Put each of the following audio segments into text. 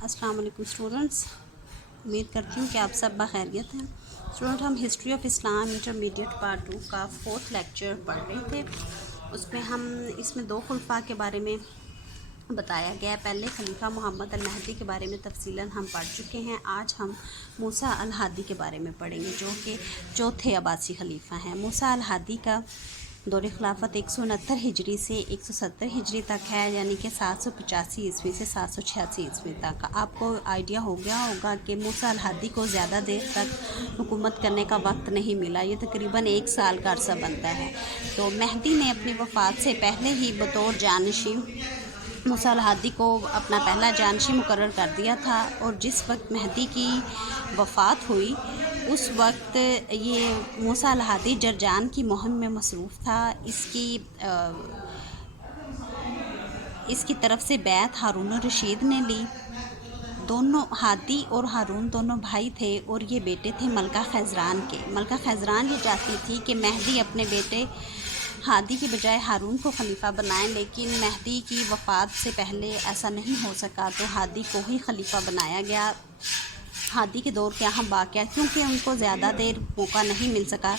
अस्सलाम वालेकुम स्टूडेंट्स, उम्मीद करती हूँ कि आप सब बखैरियत हैं। स्टूडेंट, हम history of Islam intermediate part 2 का 4th लेक्चर पढ़ रहे थे। उसमें हम इसमें 2 खुलफा के बारे में बताया गया। पहले खलीफा मोहम्मद अल महदी के बारे में तफसीलन हम पढ़ चुके हैं। आज हम मूसा अल हादी के बारे में पढ़ेंगे, जो कि चौथे अब्बासी खलीफा हैं। मूसा अल हादी का दौर खिलाफत 169 हिजरी से 170 हिजरी तक है, यानी कि 785 ईस्वी से 786 ईस्वी तक। आपको आइडिया हो गया होगा कि मूसा अल हादी को ज़्यादा देर तक हुकूमत करने का वक्त नहीं मिला। ये तकरीबन 1 साल का अरसा बनता है। तो महदी ने अपनी वफ़ात से पहले ही बतौर जानशीन मूसा अल हादी को अपना पहला जानशी मुकर्रर कर दिया था, और जिस वक्त महदी की वफ़ात हुई उस वक्त ये मूसा अल हादी जरजान की मुहिम में मसरूफ़ था। इसकी तरफ से बैत हारून रशीद ने ली। दोनों हादी और हारून दोनों भाई थे, और ये बेटे थे मलका खैज़रान के। मलका खैज़रान ये चाहती थी कि महदी अपने बेटे हादी के बजाय हारून को खलीफा बनाएं, लेकिन महदी की वफ़ात से पहले ऐसा नहीं हो सका, तो हादी को ही खलीफा बनाया गया। हादी के दौर के अहम वाक़या, क्योंकि उनको ज़्यादा देर मौका नहीं मिल सका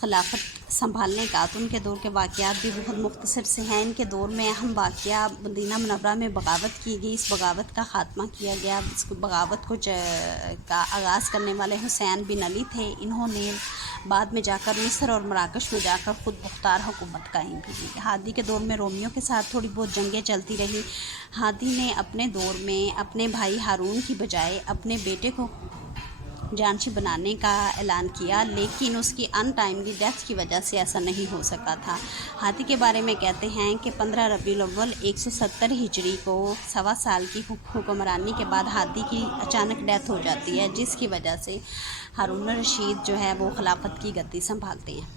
खिलाफत संभालने का, तो उनके दौर के वाक़यात भी बहुत मुख्तसर से हैं। इनके दौर में अहम वाक़या मदीना मुनव्वरा में बगावत की गई। इस बगावत का ख़ात्मा किया गया। इस बगावत को का आगाज़ करने वाले हुसैन बिन अली थे। इन्होंने बाद में जाकर मिस्र और मराकश में जाकर ख़ुद मुख्तार हुकूमत कायम की। हादी के दौर में रोमियों के साथ थोड़ी बहुत जंगें चलती रही। हादी ने अपने दौर में अपने भाई हारून की बजाय अपने बेटे को जानशी बनाने का ऐलान किया, लेकिन उसकी अनटाइमली डेथ की वजह से ऐसा नहीं हो सका था। हादी के बारे में कहते हैं कि 15 रबीउल अव्वल 170 हिजरी को 1.25 साल की हुक्मरानी के बाद हादी की अचानक डेथ हो जाती है, जिसकी वजह से हारून रशीद जो है वो खिलाफत की गद्दी संभालते हैं।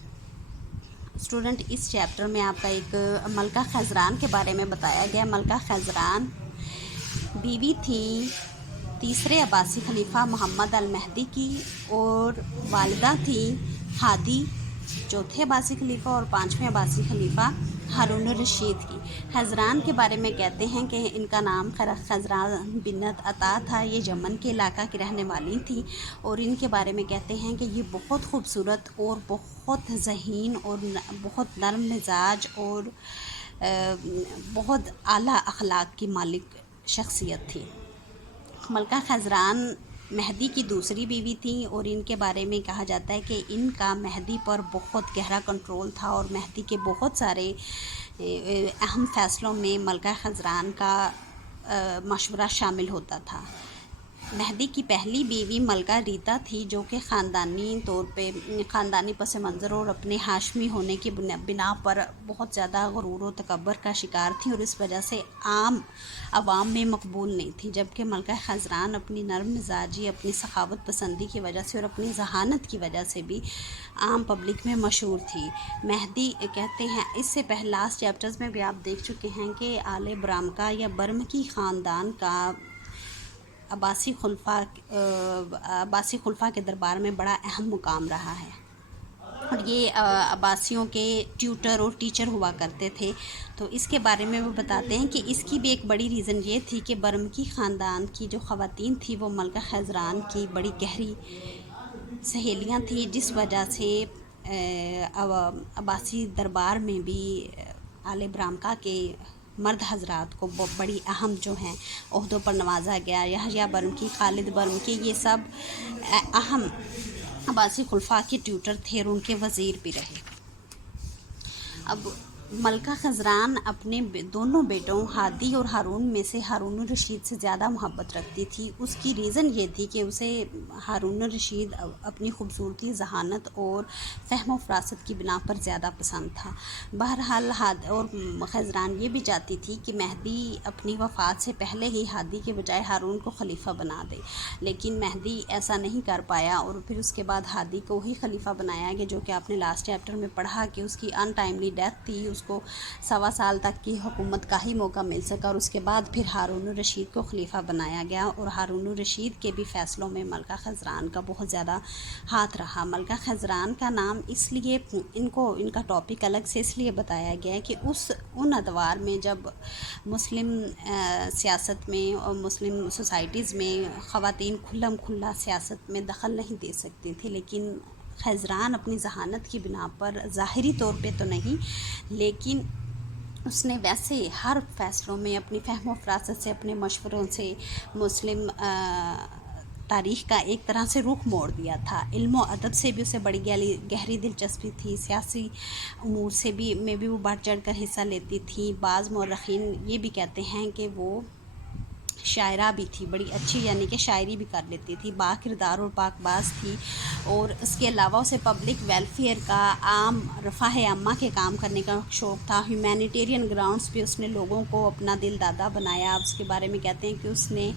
स्टूडेंट, इस चैप्टर में आपका एक मलका खैज़रान के बारे में बताया गया। मलका खैज़रान बीवी थी तीसरे अब्बासी खलीफा मोहम्मद अल महदी की, और वालिदा थी हादी चौथे अब्बासी खलीफा और 5वें अब्बासी खलीफा हारून रशीद की। खैज़रान के बारे में कहते हैं कि इनका नाम खैज़रान बिनत अता था। ये यमन के इलाका की रहने वाली थी, और इनके बारे में कहते हैं कि ये बहुत खूबसूरत और बहुत ज़हीन और बहुत नरम मिजाज और बहुत आला अखलाक की मालिक शख्सियत थी। मलका खैज़रान महदी की दूसरी बीवी थी, और इनके बारे में कहा जाता है कि इनका महदी पर बहुत गहरा कंट्रोल था, और महदी के बहुत सारे अहम फ़ैसलों में मलका खैज़रान का मशवरा शामिल होता था। महदी की पहली बीवी मलका रीता थी, जो कि ख़ानदानी तौर पे ख़ानदानी पस मंज़र और अपने हाशमी होने की बिना पर बहुत ज़्यादा गुरूर और तकब्बर का शिकार थी, और इस वजह से आम आवाम में मकबूल नहीं थी। जबकि मलका खैज़रान अपनी नरम मिजाजी, अपनी सखावत पसंदी की वजह से और अपनी जहानत की वजह से भी आम पब्लिक में मशहूर थी। महदी कहते हैं, इससे पहले लास्ट चैप्टर्स में भी आप देख चुके हैं कि आले ब्राह्मका या बर्मकी ख़ानदान का अब्बासी खुलफा के दरबार में बड़ा अहम मुकाम रहा है, और ये अब्बासियों के ट्यूटर और टीचर हुआ करते थे। तो इसके बारे में वो बताते हैं कि इसकी भी एक बड़ी रीज़न ये थी कि बर्मकी ख़ानदान की जो ख़वातीन थी वो मलका खैज़रान की बड़ी गहरी सहेलियां थी, जिस वजह से अब्बासी दरबार में भी आले ब्राह्मका के मर्द हजरात को बड़ी अहम जो हैं ओहदों पर नवाजा गया। यहया बर्मकी, खालिद बर्मकी, ये सब अहम अब्बासी खुलफा के ट्यूटर थे और उनके वज़ीर भी रहे। अब मलका खैज़रान अपने दोनों बेटों हादी और हारून में से हारून रशीद से ज़्यादा मोहब्बत रखती थी। उसकी रीज़न ये थी कि उसे हारून रशीद अपनी खूबसूरती, जहानत और फ़हम फ़रासत की बिना पर ज़्यादा पसंद था। बहरहाल और खैज़रान ये भी चाहती थी कि महदी अपनी वफ़ात से पहले ही हादी के बजाय हारून को खलीफा बना दे, लेकिन महदी ऐसा नहीं कर पाया, और फिर उसके बाद हादी को ही खलीफा बनाया गया, जो कि आपने लास्ट चैप्टर में पढ़ा कि उसकी अनटाइमली डेथ थी। اس کو 1.25 سال تک کی حکومت کا ہی موقع مل سکا، اور اس کے بعد پھر ہارون الرشید کو خلیفہ بنایا گیا، اور ہارون الرشید کے بھی فیصلوں میں ملکہ خزران کا بہت زیادہ ہاتھ رہا۔ ملکہ خزران کا نام اس لیے ان کا ٹاپک الگ سے اس لیے بتایا گیا ہے کہ ان ادوار میں جب مسلم سیاست میں اور مسلم سوسائٹیز میں خواتین کھلا سیاست میں دخل نہیں دے سکتی تھی، لیکن خزران اپنی ذہانت کی بنا پر ظاہری طور پہ تو نہیں، لیکن اس نے ویسے ہر فیصلوں میں اپنی فہم و فراست سے، اپنے مشوروں سے مسلم تاریخ کا ایک طرح سے رخ موڑ دیا تھا۔ علم و ادب سے بھی اسے بڑی گہری دلچسپی تھی، سیاسی امور سے بھی وہ بڑھ چڑھ کر حصہ لیتی تھی۔ بعض مورخین یہ بھی کہتے ہیں کہ وہ شاعرہ بھی تھی، بڑی اچھی، یعنی کہ شاعری بھی کر لیتی تھی، با کردار اور پاک باز تھی، اور اس کے علاوہ اسے پبلک ویلفیئر کا، عام رفاہ عامہ کے کام کرنے کا شوق تھا۔ ہیومینیٹیرین گراؤنڈز پہ اس نے لوگوں کو اپنا دل دادا بنایا۔ اس کے بارے میں کہتے ہیں کہ اس نے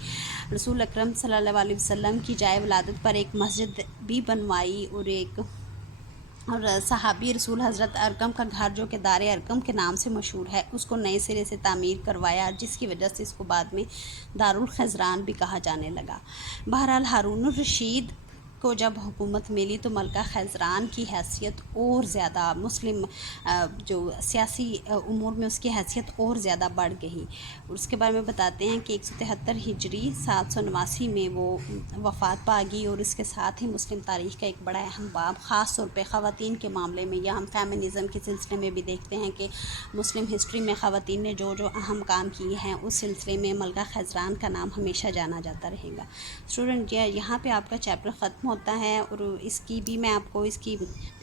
رسول اکرم صلی اللہ علیہ وسلم کی جائے ولادت پر ایک مسجد بھی بنوائی، اور صحابی رسول حضرت ارقم کا گھر جو کہ دار ارقم کے نام سے مشہور ہے، اس کو نئے سرے سے تعمیر کروایا، جس کی وجہ سے اس کو بعد میں دارالخزران بھی کہا جانے لگا۔ بہرحال ہارون الرشید کو جب حکومت ملی تو ملکہ خزران کی حیثیت اور زیادہ، مسلم جو سیاسی امور میں اس کی حیثیت اور زیادہ بڑھ گئی۔ اور اس کے بارے میں بتاتے ہیں کہ 173 ہجری 789 میں وہ وفات پا گئی، اور اس کے ساتھ ہی مسلم تاریخ کا ایک بڑا اہم باب، خاص طور پہ خواتین کے معاملے میں، یا ہم فیمنزم کے سلسلے میں بھی دیکھتے ہیں کہ مسلم ہسٹری میں خواتین نے جو اہم کام کیے ہیں، اس سلسلے میں ملکہ خزران کا نام ہمیشہ جانا جاتا رہے گا۔ اسٹوڈنٹ، یہاں پہ آپ کا چیپٹر ختم ہوتا ہے، اور اس کی بھی میں آپ کو اس کی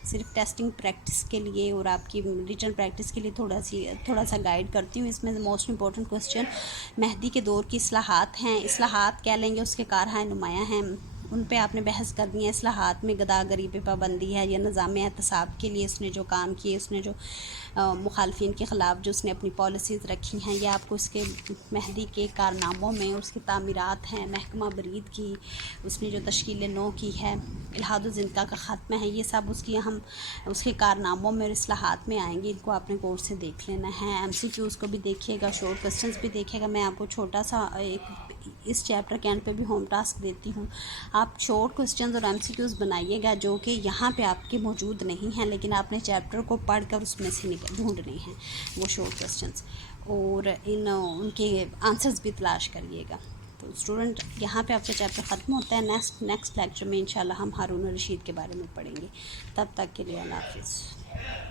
صرف ٹیسٹنگ پریکٹس کے لیے اور آپ کی ریٹن پریکٹس کے لیے تھوڑا سا گائیڈ کرتی ہوں۔ اس میں موسٹ امپورٹنٹ کوسچن مہدی کے دور کی اصلاحات ہیں، اصلاحات کیا لیں گے، اس کے کارہائے نمایاں ہیں، ان پہ آپ نے بحث کرنی ہے۔ اصلاحات میں گداگری پہ پابندی ہے، یا نظام احتساب کے لیے اس نے جو کام کیے، اس نے جو مخالفین کے خلاف جو اس نے اپنی پالیسیز رکھی ہیں، یا آپ کو اس کے مہدی کے کارناموں میں اس کی تعمیرات ہیں، محکمہ برید کی اس نے جو تشکیل نو کی ہے، الحاد و زندقہ کا خاتمہ ہے، یہ سب اس کے کارناموں میں اور اصلاحات میں آئیں گے۔ ان کو آپ نے غور سے دیکھ لینا ہے۔ ایم سی کیوز کو بھی دیکھیے گا، شارٹ کوسچنز بھی دیکھیے گا۔ میں آپ کو چھوٹا سا اس چیپٹر کے اینڈ پہ بھی ہوم ٹاسک دیتی ہوں، آپ شارٹ کوسچنز اور ایم سی کیوز بنائیے گا، جو کہ یہاں پہ آپ کے موجود نہیں ہیں، لیکن آپ نے چیپٹر کو پڑھ کر اس میں سے ڈھونڈنے ہیں وہ شارٹ کوسچنز، اور ان کے آنسرز بھی تلاش کریے گا۔ تو اسٹوڈنٹ، یہاں پہ آپ کا چیپٹر ختم ہوتا ہے۔ نیکسٹ لیکچر میں انشاءاللہ ہم ہارون الرشید کے بارے میں پڑھیں گے۔ تب تک کے لیے اللہ حافظ۔